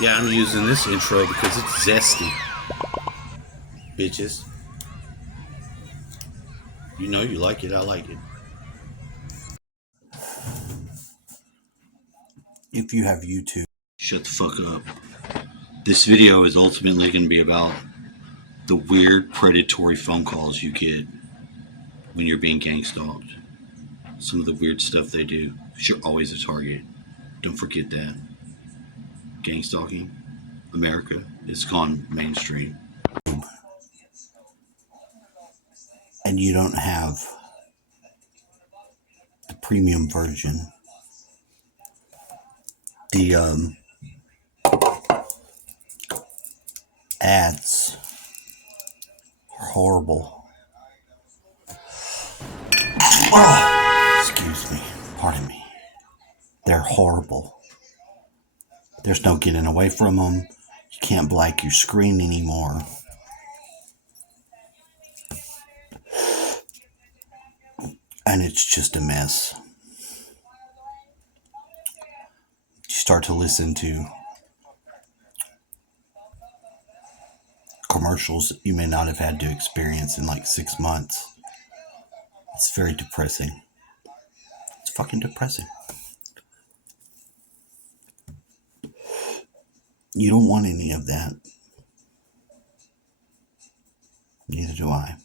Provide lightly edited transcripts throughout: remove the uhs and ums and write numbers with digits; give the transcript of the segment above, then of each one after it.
Yeah, I'm using this intro because it's zesty. Bitches. You know you like it, I like it. If you have YouTube. Shut the fuck up. This video is ultimately going to be about the weird predatory phone calls you get when you're being gangstalked. Some of the weird stuff they do. You're always a target. Don't forget that. Gangstalking, America, it's gone mainstream. And you don't have the premium version. The ads are horrible. Oh, excuse me. Pardon me. They're horrible. There's no getting away from them. You can't black your screen anymore. And it's just a mess. You start to listen to commercials you may not have had to experience in like 6 months. It's very depressing. It's fucking depressing. You don't want any of that. Neither do I.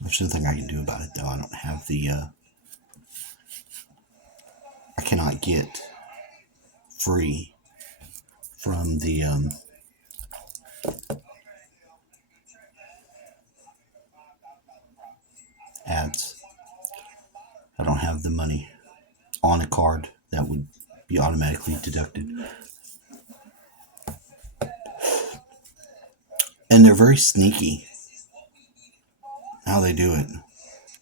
There's nothing I can do about it, though. I don't have the, I cannot get free from the, ads. I don't have the money on a card that would be automatically deducted. And they're very sneaky how they do it.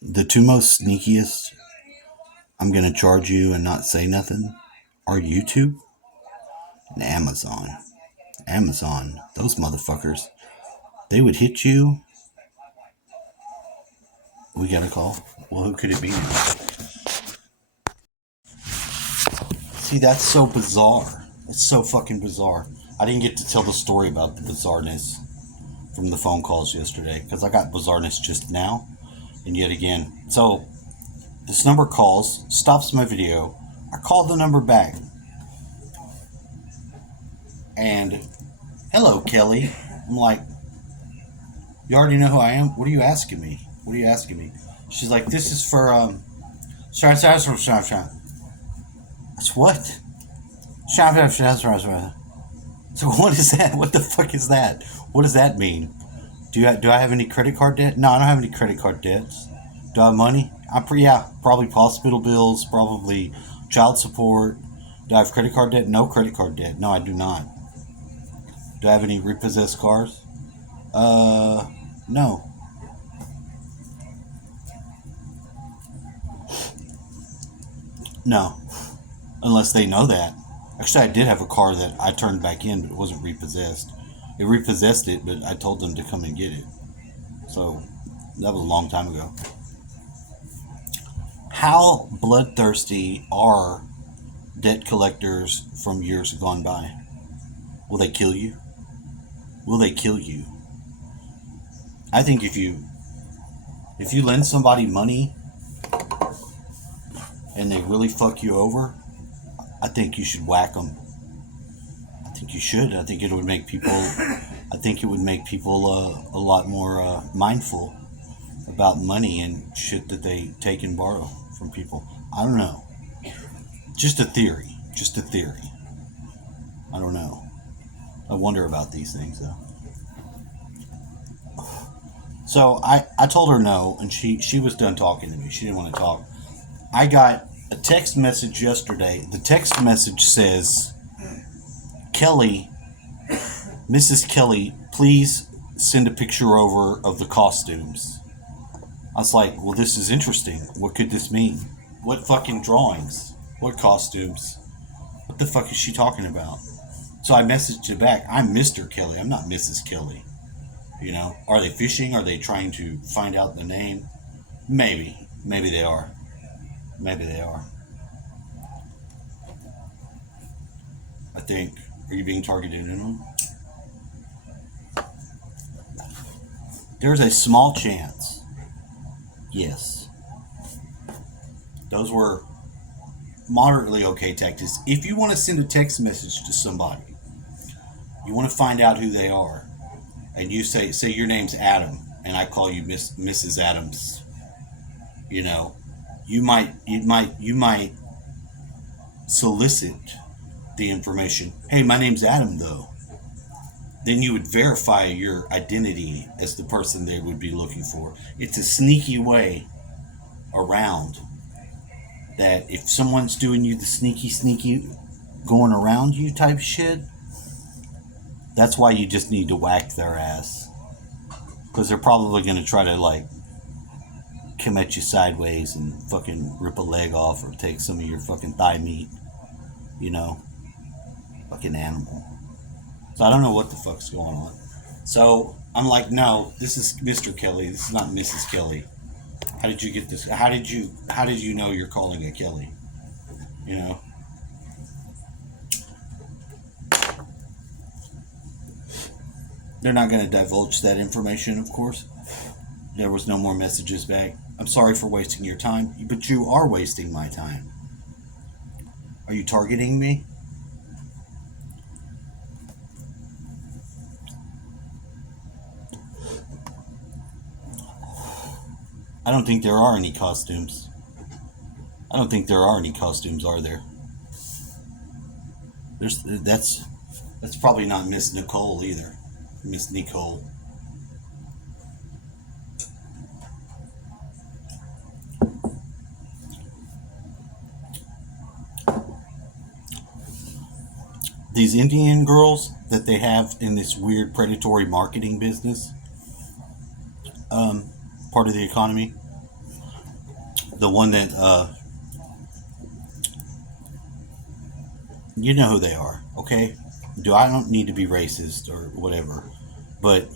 The two most sneakiest, I'm going to charge you and not say nothing, are YouTube and Amazon. Amazon, those motherfuckers, they would hit you. We got a call. Well, who could it be now? See, that's so bizarre. It's so fucking bizarre. I didn't get to tell the story about the bizarreness from the phone calls yesterday because I got bizarreness just now and yet again. So this number calls, stops my video. I call the number back. And, hello, Kelly. I'm like, you already know who I am? What are you asking me? What are you asking me? She's like, this is for, That's what? So what is that? What the fuck is that? What does that mean? Do I have any credit card debt? No, I don't have any credit card debts. Do I have money? Probably hospital bills, probably child support. Do I have credit card debt? No credit card debt. No, I do not. Do I have any repossessed cars? No. No. Unless they know that. Actually, I did have a car that I turned back in, but it wasn't repossessed. It repossessed it, but I told them to come and get it. So, that was a long time ago. How bloodthirsty are debt collectors from years gone by? Will they kill you? Will they kill you? I think if you lend somebody money and they really fuck you over, I think you should whack them. I think you should. I think it would make people a lot more mindful about money and shit that they take and borrow from people. I don't know. Just a theory. I don't know. I wonder about these things, though. So I told her no, and she was done talking to me. She didn't want to talk. I got a text message yesterday. The text message says, Kelly, Mrs. Kelly, please send a picture over of the costumes. I was like, well, this is interesting. What could this mean? What fucking drawings? What costumes? What the fuck is she talking about? So I messaged it back. I'm Mr. Kelly. I'm not Mrs. Kelly. You know, are they fishing? Are they trying to find out the name? Maybe. Maybe they are. I think Are you being targeted in one? There's a small chance. Yes. Those were moderately okay tactics. If you want to send a text message to somebody, you want to find out who they are, and you say your name's Adam, and I call you Mrs. Adams. You know, you might solicit the information. Hey, my name's Adam, though. Then you would verify your identity as the person they would be looking for. It's a sneaky way around that. If someone's doing you the sneaky going around you type shit, that's why you just need to whack their ass, because they're probably going to try to like come at you sideways and fucking rip a leg off or take some of your fucking thigh meat, you know, fucking animal. So I don't know what the fuck's going on. So I'm like, no, this is Mr. Kelly. This is not Mrs. Kelly. How did you get this? How did you know you're calling it Kelly? You know? They're not going to divulge that information, of course. There was no more messages back. I'm sorry for wasting your time, but you are wasting my time. Are you targeting me? I don't think there are any costumes. I don't think there are any costumes, are there? That's probably not Miss Nicole either. Miss Nicole. These Indian girls that they have in this weird predatory marketing business, part of the economy. The one that, you know who they are, okay? I don't need to be racist or whatever, but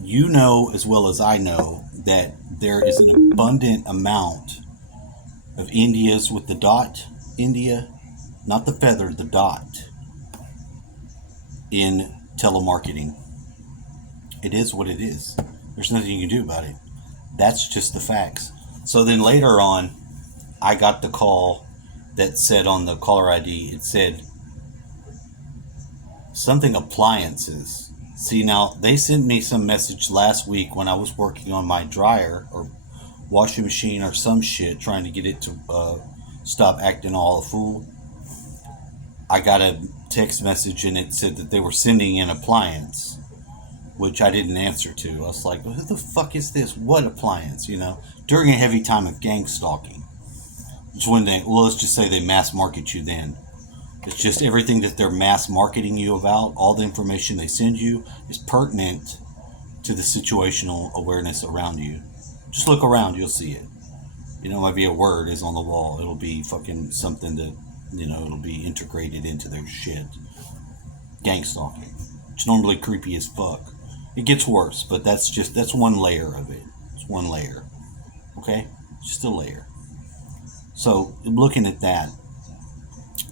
you know as well as I know that there is an abundant amount of Indias with the dot, India, not the feather, the dot, in telemarketing. It is what it is. There's nothing you can do about it. That's just the facts. So then later on, I got the call that said on the caller ID, it said something appliances. See, now they sent me some message last week when I was working on my dryer or washing machine or some shit, trying to get it to stop acting all a fool. I got a text message and it said that they were sending an appliance, which I didn't answer to. I was like, well, who the fuck is this? What appliance? You know, during a heavy time of gangstalking. It's when let's just say they mass market you then. It's just everything that they're mass marketing you about, all the information they send you is pertinent to the situational awareness around you. Just look around, you'll see it. You know, it might be a word is on the wall. It'll be fucking something that, you know, it'll be integrated into their shit. Gangstalking. It's normally creepy as fuck. It gets worse, but that's one layer of it. It's one layer. Okay? Just a layer. So, looking at that,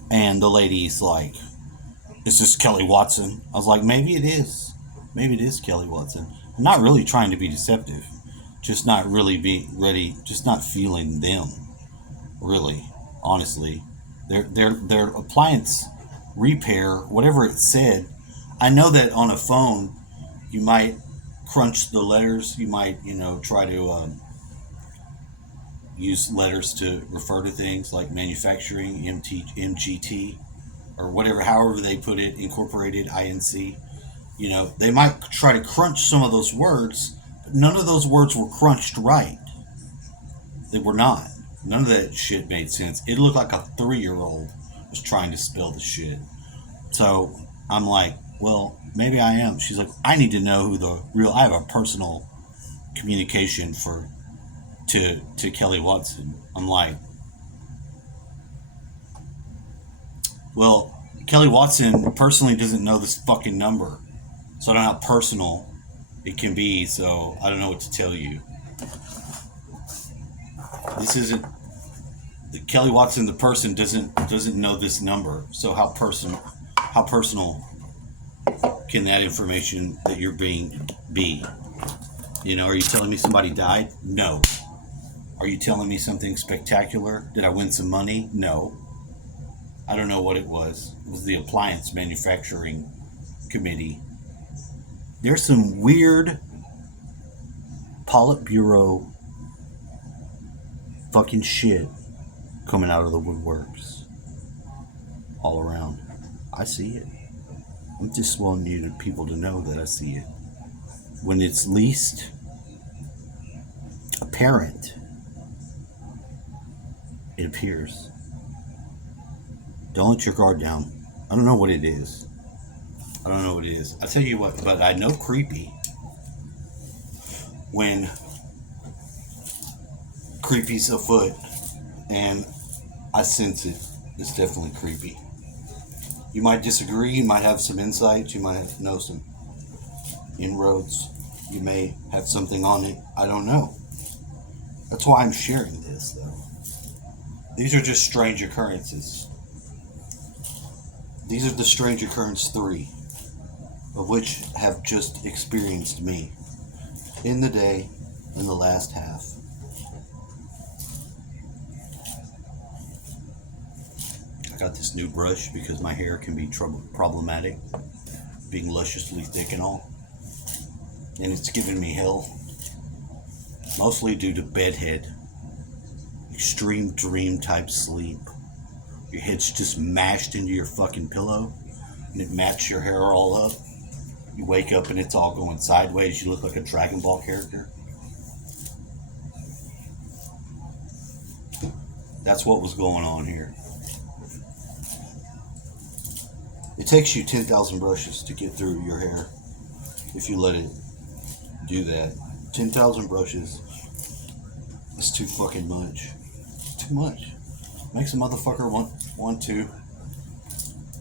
and the lady's like, is this Kelly Watson? I was like, maybe it is. Maybe it is Kelly Watson. I'm not really trying to be deceptive. Just not really being ready, just not feeling them. Really, honestly. Their appliance repair, whatever it said, I know that on a phone, you might crunch the letters. You might, you know, try to use letters to refer to things like manufacturing, MGT, or whatever, however they put it, incorporated, INC. You know, they might try to crunch some of those words, but none of those words were crunched right. They were not. None of that shit made sense. It looked like a 3-year-old was trying to spell the shit. So I'm like, well, maybe I am. She's like, I need to know who the real. I have a personal communication to Kelly Watson. I'm like, well, Kelly Watson personally doesn't know this fucking number, so I don't know how personal it can be. So I don't know what to tell you. This isn't Kelly Watson. The person doesn't know this number. So how personal can that information that you're being be? You know, are you telling me somebody died? No. Are you telling me something spectacular? Did I win some money? No. I don't know what it was. It was the appliance manufacturing committee. There's some weird Politburo fucking shit coming out of the woodworks all around. I see it. I'm just wanting you people to know that I see it. When it's least apparent, it appears. Don't let your guard down. I don't know what it is. I don't know what it is. I'll tell you what, but I know creepy when creepy's afoot, and I sense it. It's definitely creepy. You might disagree, you might have some insights, you might know some inroads, you may have something on it. I don't know. That's why I'm sharing this, though. These are just strange occurrences. These are the strange occurrence 3, of which have just experienced me in the day, in the last half. I got this new brush because my hair can be problematic, being lusciously thick and all. And it's giving me hell. Mostly due to bedhead. Extreme dream type sleep. Your head's just mashed into your fucking pillow, and it matches your hair all up. You wake up and it's all going sideways. You look like a Dragon Ball character. That's what was going on here. It takes you 10,000 brushes to get through your hair if you let it do that. 10,000 brushes. That's too fucking much. Too much. Makes a motherfucker want to.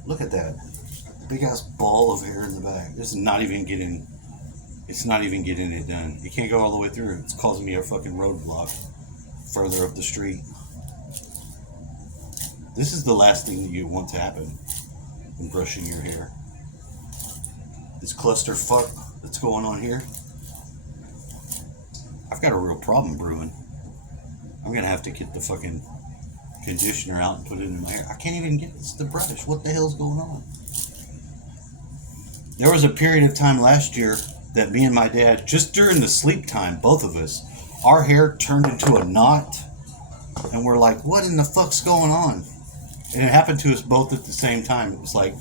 Look at that. Big ass ball of hair in the back. This is not even getting. It's not even getting it done. You can't go all the way through. It's causing me a fucking roadblock further up the street. This is the last thing that you want to happen when brushing your hair. This clusterfuck that's going on here. I've got a real problem brewing. I'm gonna have to get the fucking conditioner out and put it in my hair. I can't even get the brush. What the hell's going on? There was a period of time last year that me and my dad, just during the sleep time, both of us, our hair turned into a knot, and we're like, what in the fuck's going on? And it happened to us both at the same time. It was like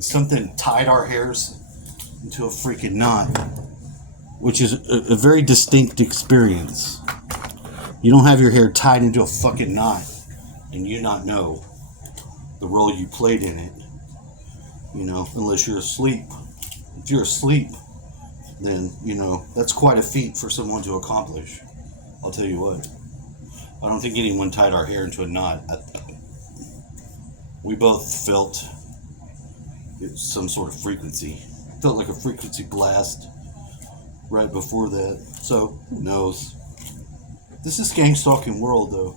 something tied our hairs into a freaking knot, which is a very distinct experience. You don't have your hair tied into a fucking knot and you not know the role you played in it, you know, unless you're asleep. If you're asleep, then, you know, that's quite a feat for someone to accomplish. I'll tell you what. I don't think anyone tied our hair into a knot. We both felt some sort of frequency. Felt like a frequency blast right before that. So, who knows? This is Gangstalking world, though.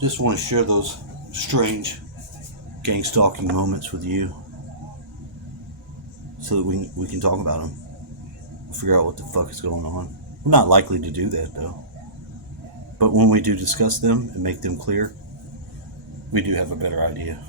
Just want to share those strange gangstalking moments with you so that we can talk about them. Figure out what the fuck is going on. We're not likely to do that, though. But when we do discuss them and make them clear, we do have a better idea.